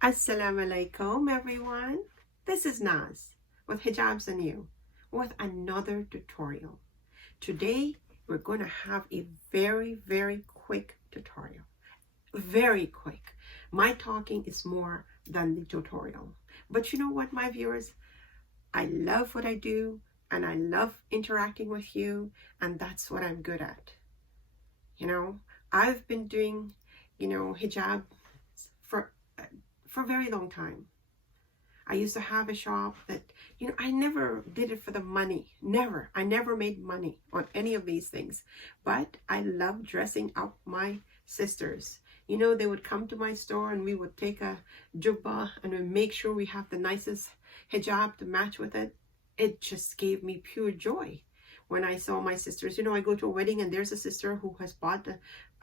Assalamu-Alaikum, everyone. This is Naz with Hijabz&You with another tutorial. Today, we're going to have a very quick tutorial. Very quick. My talking is more than the tutorial. But you know what, my viewers? I love what I do and I love interacting with you, and that's what I'm good at. You know, I've been doing, hijab for a very long time. I used to have a shop that, I never did it for the money. Never. I never made money on any of these things. But I love dressing up my sisters. They would come to my store and we would take a jubbah and we make sure we have the nicest hijab to match with it. It just gave me pure joy when I saw my sisters. I go to a wedding and there's a sister who has bought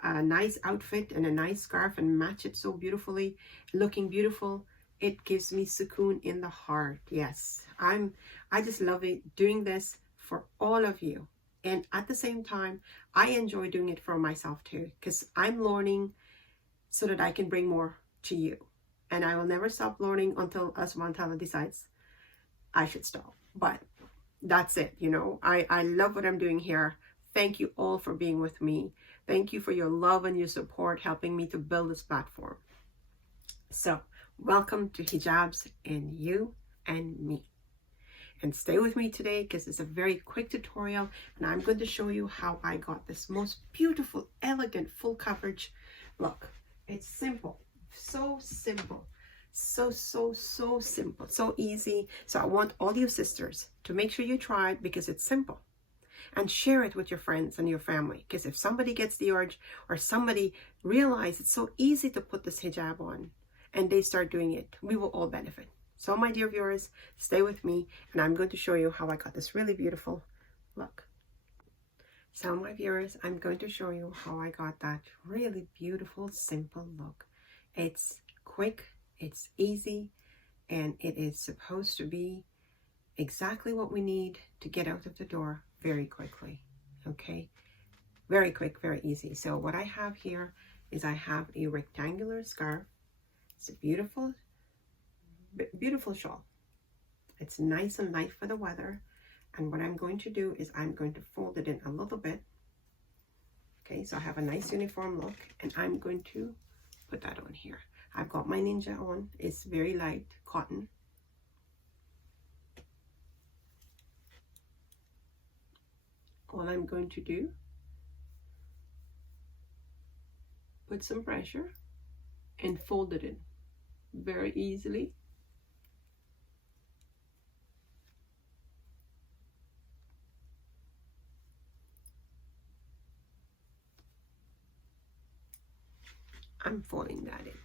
a nice outfit and a nice scarf and match it so beautifully, looking beautiful. It gives me sukoon in the heart. Yes, I just love it, doing this for all of you. And at the same time, I enjoy doing it for myself too, because I'm learning so that I can bring more to you. And I will never stop learning until 𝗧𝗵𝗶𝗀𝗀𝗀𝗀 decides I should stop. But that's it, I love what I'm doing here. Thank you all for being with me. Thank you for your love and your support, helping me to build this platform. So, welcome to Hijabz&You and me. And stay with me today because it's a very quick tutorial and I'm going to show you how I got this most beautiful, elegant, full coverage look. It's simple, so simple. So simple, so easy. So I want all you sisters to make sure you try it because it's simple. And share it with your friends and your family. Because if somebody gets the urge or somebody realizes it's so easy to put this hijab on and they start doing it, we will all benefit. So my dear viewers, stay with me and I'm going to show you how I got this really beautiful look. So my viewers, I'm going to show you how I got that really beautiful, simple look. It's quick, it's easy, and it is supposed to be exactly what we need to get out of the door very quickly. Okay, very quick, very easy. So what I have here is I have a rectangular scarf. It's a beautiful shawl. It's nice and light for the weather. And what I'm going to do is I'm going to fold it in a little bit. Okay, so I have a nice uniform look and I'm going to put that on here. I've got my ninja on. It's very light cotton. All I'm going to do, put some pressure and fold it in very easily. I'm folding that in.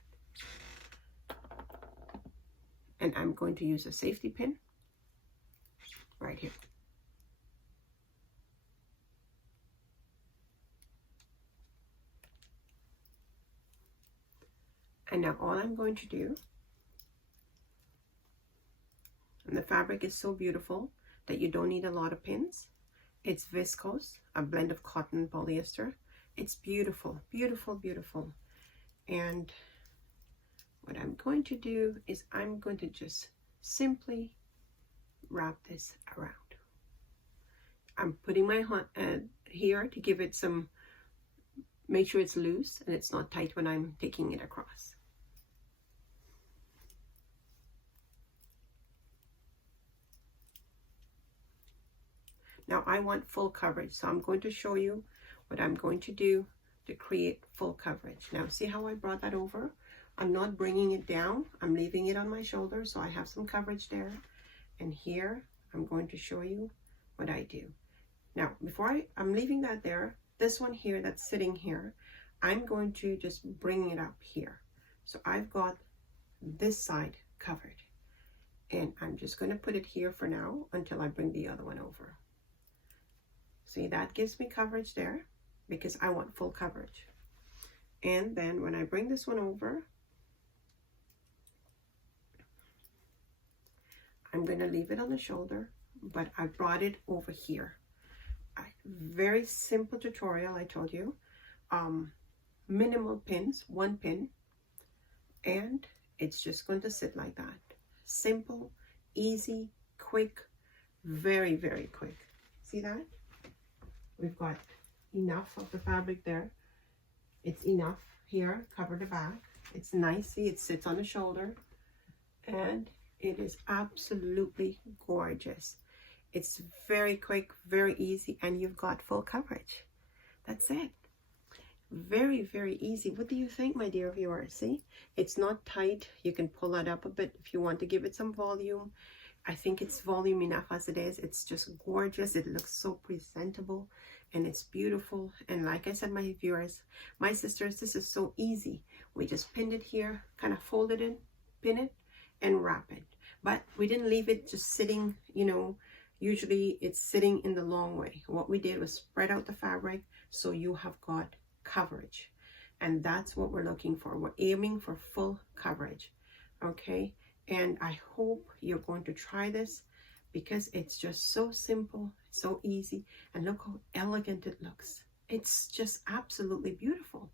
And I'm going to use a safety pin right here. And now all I'm going to do, and the fabric is so beautiful that you don't need a lot of pins. It's viscose, a blend of cotton and polyester. It's beautiful, beautiful. And what I'm going to do is I'm going to just simply wrap this around. I'm putting my hand here to give it some, make sure it's loose and it's not tight when I'm taking it across. Now I want full coverage, so I'm going to show you what I'm going to do to create full coverage. Now see how I brought that over? I'm not bringing it down. I'm leaving it on my shoulder so I have some coverage there. And here I'm going to show you what I do. Now before I'm leaving that there, this one here that's sitting here, I'm going to just bring it up here. So I've got this side covered. And I'm just going to put it here for now until I bring the other one over. See, that gives me coverage there because I want full coverage. And then when I bring this one over, I'm going to leave it on the shoulder, but I brought it over here. Very simple tutorial, I told you. Minimal pins, one pin, and it's just going to sit like that. Simple, easy, quick, very, very quick. See that? We've got enough of the fabric there. It's enough here, cover the back. It's nice, see, it sits on the shoulder, and it is absolutely gorgeous. It's very quick, very easy, and you've got full coverage. That's it. Very, very easy. What do you think, my dear viewers? See, it's not tight. You can pull that up a bit if you want to give it some volume. I think it's volume enough as it is. It's just gorgeous. It looks so presentable, and it's beautiful. And like I said, my viewers, my sisters, this is so easy. We just pinned it here, kind of fold it in, pin it, and wrap it. But we didn't leave it just sitting, you know, usually it's sitting in the long way. What we did was spread out the fabric so you have got coverage, and that's what we're looking for. We're aiming for full coverage, okay? And I hope you're going to try this, because it's just so simple, so easy, and look how elegant it looks. It's just absolutely beautiful,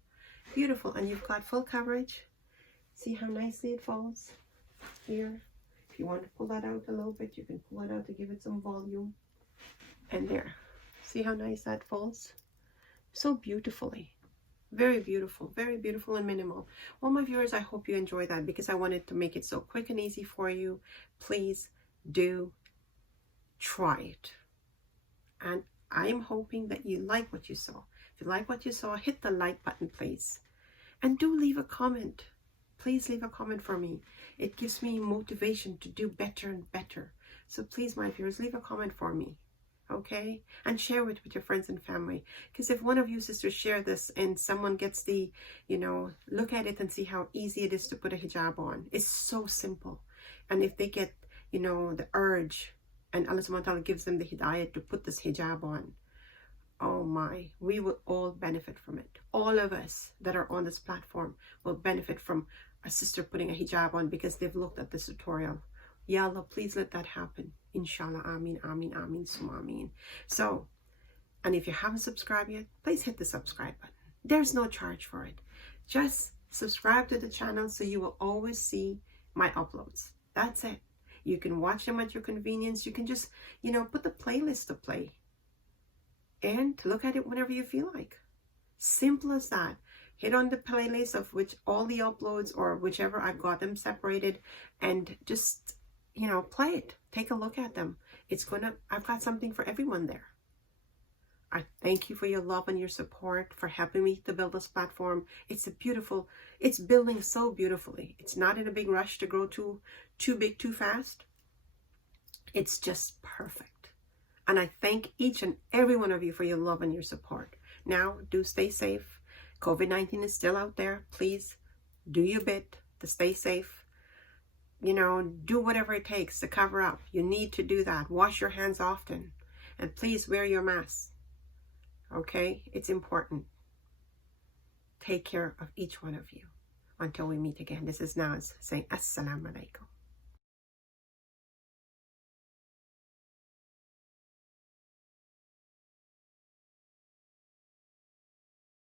beautiful. And you've got full coverage. See how nicely it falls here. If you want to pull that out a little bit, you can pull it out to give it some volume. And there, see how nice that falls? So beautifully. Very beautiful and minimal. Well, my viewers, I hope you enjoy that, because I wanted to make it so quick and easy for you. Please do try it. And I'm hoping that you like what you saw. If you like what you saw, hit the like button, please. And do leave a comment. Please leave a comment for me. It gives me motivation to do better and better. So please, my viewers, leave a comment for me. Okay, and share it with your friends and family, because if one of you sisters share this and someone gets the, you know, look at it and see how easy it is to put a hijab on. It's so simple. And if they get, you know, the urge, and Allah subhanahu wa ta'ala gives them the hidayah to put this hijab on, oh my, we will all benefit from it. All of us that are on this platform will benefit from a sister putting a hijab on because they've looked at this tutorial. Ya Allah, please let that happen. Inshallah, ameen, ameen, ameen, summa ameen. So, and if you haven't subscribed yet, please hit the subscribe button. There's no charge for it. Just subscribe to the channel so you will always see my uploads. That's it. You can watch them at your convenience. You can just, you know, put the playlist to play and look at it whenever you feel like. Simple as that. Hit on the playlist of which all the uploads, or whichever I've got them separated, and just, you know, play it. Take a look at them. I've got something for everyone there. I thank you for your love and your support, for helping me to build this platform. It's building so beautifully. It's not in a big rush to grow too big too fast. It's just perfect. And I thank each and every one of you for your love and your support. Now, do stay safe. COVID-19 is still out there. Please do your bit to stay safe. You know, do whatever it takes to cover up. You need to do that. Wash your hands often. And please wear your mask. Okay? It's important. Take care of each one of you. Until we meet again. This is Naz saying Assalamu Alaikum.